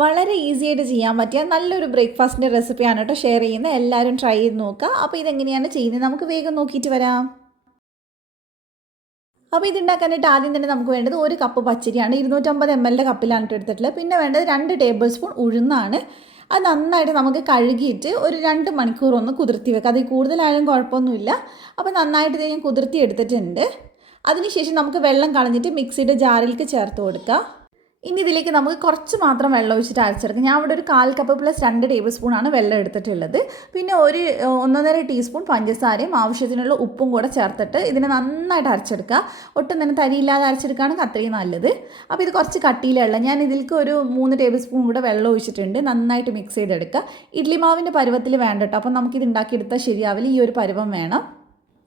വളരെ ഈസി ആയിട്ട് ചെയ്യാൻ പറ്റിയ നല്ലൊരു ബ്രേക്ക്ഫാസ്റ്റിൻ്റെ റെസിപ്പിയാണ് കേട്ടോ ഷെയർ ചെയ്യുന്നത്. എല്ലാവരും ട്രൈ ചെയ്ത് നോക്കുക. അപ്പോൾ ഇതെങ്ങനെയാണ് ചെയ്യുന്നത് നമുക്ക് വേഗം നോക്കിയിട്ട് വരാം. അപ്പോൾ ഇതുണ്ടാക്കാനായിട്ട് ആദ്യം തന്നെ നമുക്ക് വേണ്ടത് 1 കപ്പ് പച്ചരിയാണ്. 250 ml കപ്പിലാണ് എടുത്തിട്ടുള്ളത്. പിന്നെ വേണ്ടത് 2 ടേബിൾ സ്പൂൺ ഉഴുന്നാണ്. അത് നന്നായിട്ട് നമുക്ക് കഴുകിയിട്ട് ഒരു 2 മണിക്കൂർ ഒന്ന് കുതിർത്തി വെക്കാം. അതിൽ കൂടുതലായാലും കുഴപ്പമൊന്നുമില്ല. അപ്പോൾ നന്നായിട്ട് ഇത് ഞാൻ കുതിർത്തി എടുത്തിട്ടുണ്ട്. അതിനുശേഷം നമുക്ക് വെള്ളം കളഞ്ഞിട്ട് മിക്സിയുടെ ജാറിലേക്ക് ചേർത്ത് കൊടുക്കുക. ഇനി ഇതിലേക്ക് നമുക്ക് കുറച്ച് മാത്രം വെള്ളം ഒഴിച്ചിട്ട് അരച്ചെടുക്കാം. ഞാൻ ഇവിടെ ഒരു 1/4 കപ്പ് പ്ലസ് 2 ടേബിൾ സ്പൂണാണ് വെള്ളം എടുത്തിട്ടുള്ളത്. പിന്നെ 1.5 ടീസ്പൂൺ പഞ്ചസാരയും ആവശ്യത്തിനുള്ള ഉപ്പും കൂടെ ചേർത്തിട്ട് ഇതിനെ നന്നായിട്ട് അരച്ചെടുക്കുക. ഒട്ടും തന്നെ തരിയില്ലാതെ അരച്ചെടുക്കുകയാണെങ്കിൽ അത്രയും നല്ലത്. അപ്പോൾ ഇത് കുറച്ച് കട്ടിയിലുള്ള ഞാൻ ഇതിലേക്ക് ഒരു 3 ടേബിൾ സ്പൂൺ കൂടെ വെള്ളം ഒഴിച്ചിട്ടുണ്ട്. നന്നായിട്ട് മിക്സ് ചെയ്തെടുക്കുക. ഇഡ്ലി മാവിൻ്റെ പരുവത്തിൽ വേണ്ട കേട്ടോ. അപ്പോൾ നമുക്കിത് ഉണ്ടാക്കിയെടുത്താൽ ശരിയാവില്ല. ഈ ഒരു പരുവം വേണം.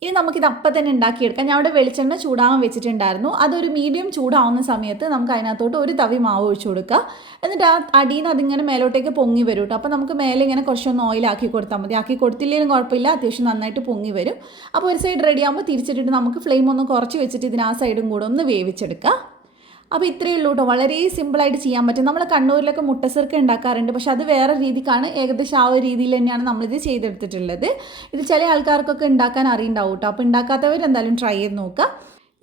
ഇനി നമുക്കിത് അപ്പം തന്നെ ഉണ്ടാക്കിയെടുക്കാം. ഞാൻ അവിടെ വെളിച്ചെണ്ണ ചൂടാവാൻ വെച്ചിട്ടുണ്ടായിരുന്നു. അതൊരു മീഡിയം ചൂടാവുന്ന സമയത്ത് നമുക്ക് അതിനകത്തോട്ട് ഒരു തവി മാവ് ഒഴിച്ചു കൊടുക്കുക. എന്നിട്ട് ആ അടിയിൽ നിന്ന് അതിങ്ങനെ മേലോട്ടേക്ക് പൊങ്ങി വരും കേട്ടോ. അപ്പോൾ നമുക്ക് മേലെ ഇങ്ങനെ കുറച്ചൊന്ന് ഓയിലാക്കി കൊടുത്താൽ മതി. ആക്കി കൊടുത്തില്ലെങ്കിലും കുഴപ്പമില്ല, അത്യാവശ്യം നന്നായിട്ട് പൊങ്ങി വരും. അപ്പോൾ ഒരു സൈഡ് റെഡി ആകുമ്പോൾ തിരിച്ചിട്ടിട്ട് നമുക്ക് ഫ്ലെയിം ഒന്ന് കുറച്ച് വെച്ചിട്ട് ഇതിന് ആ സൈഡും കൂടെ ഒന്ന് വേവിച്ചെടുക്കുക. അപ്പോൾ ഇത്രയേ ഉള്ളൂ കേട്ടോ. വളരെ സിമ്പിളായിട്ട് ചെയ്യാൻ പറ്റും. നമ്മൾ കണ്ണൂരിലൊക്കെ മുട്ടസിർക്ക് ഉണ്ടാക്കാറുണ്ട്, പക്ഷെ അത് വേറെ രീതിക്കാണ്. ഏകദേശം ആ ഒരു രീതിയിൽ തന്നെയാണ് നമ്മളിത് ചെയ്തെടുത്തിട്ടുള്ളത്. ഇത് ചില ആൾക്കാർക്കൊക്കെ ഉണ്ടാക്കാൻ അറിയുണ്ടാവും കേട്ടോ. അപ്പോൾ ഉണ്ടാക്കാത്തവർ എന്തായാലും ട്രൈ ചെയ്ത് നോക്കുക.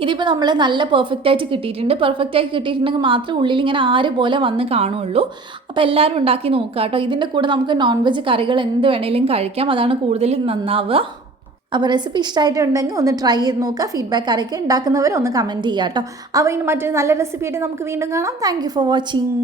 ഇതിപ്പോൾ നമ്മൾ നല്ല പെർഫെക്റ്റായിട്ട് കിട്ടിയിട്ടുണ്ട്. പെർഫെക്റ്റായിട്ട് കിട്ടിയിട്ടുണ്ടെങ്കിൽ മാത്രമേ ഉള്ളിൽ ഇങ്ങനെ ആര് പോലെ വന്ന് കാണുള്ളൂ. അപ്പോൾ എല്ലാവരും ഉണ്ടാക്കി നോക്കുക കേട്ടോ. ഇതിൻ്റെ കൂടെ നമുക്ക് നോൺ വെജ് കറികൾ എന്ത് വേണമെങ്കിലും കഴിക്കാം. അതാണ് കൂടുതൽ നന്നാവുക. അപ്പോൾ റെസിപ്പി ഇഷ്ടമായിട്ടുണ്ടെങ്കിൽ ഒന്ന് ട്രൈ ചെയ്ത് നോക്കുക. ഫീഡ്ബാക്ക് അറിയിക്കുക. ഉണ്ടാക്കുന്നവർ ഒന്ന് കമൻറ്റ് ചെയ്യുക കേട്ടോ. അപ്പോൾ ഇനി മറ്റൊരു നല്ല റെസിപ്പി ആയിട്ട് നമുക്ക് വീണ്ടും കാണാം. Thank you for watching.